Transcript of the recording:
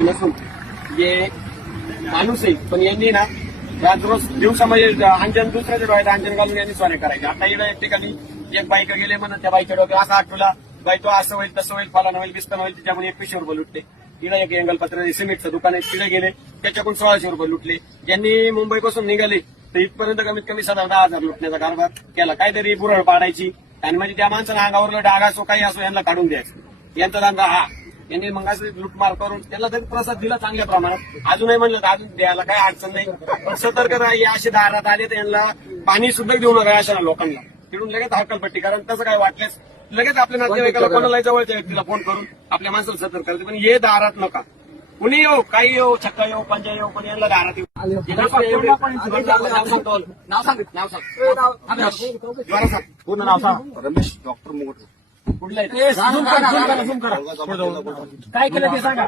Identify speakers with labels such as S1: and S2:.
S1: नसून जे माणूस आहे पण यांनी ना रात रोज दिवसामध्ये अंजन दुसऱ्याच्या डोळ्यात अंजन घालून यांनी स्वारे करायचे. आता इकडे एक ठिकाणी एक बाईक गेले म्हणून त्या बाईकच्या डोक्यात असा आठवला बाई तो असं होईल तसं होईल फलाना होईल बिस्तान होईल त्याच्यामुळे एक रुपये लुटले. तिला एक एंगलपत्र सिमेंटचं दुकान आहे तिथे गेले त्याच्याकडून सोळाशे रुपये लुटले. ज्यांनी मुंबईपासून निघाले तर इथपर्यंत कमीत कमी सात दहा हजार लुटण्याचा कारभार केला. काहीतरी बुरळ पाडायची आणि म्हणजे त्या माणसानं अंगावर डाग असो काही असो यांना काढून द्यायचं. यांचा धंदा हा. यांनी मग असं लुटमार करून त्याला तरी प्रसाद दिला चांगल्या प्रमाणात. अजूनही म्हणलं तर अजून द्यायला काही अडचण नाही. पण सतर्कता हे असे दारात आले तर यांना पाणी सुद्धा देऊ नका अशा लोकांना. तिकडून लगेच हक्कलपट्टी कारण तसं काय वाटल्यास लगेच आपल्या नातेवाईकाला कोणाला जवळच्या व्यक्तीला फोन करून आपल्या माणसाला सतर्क करते पण हे दारात नका. कुणी येऊ काही येऊ छक्का येऊ पंजा येऊ पण यांना दारात येऊ. नाव सांगतो. नाव सांग नाव सांग. जोरात सांग. पूर्ण नाव सांग.
S2: रमेश डॉक्टर मुगट
S1: कुठलं. काय केलं ते सांगा.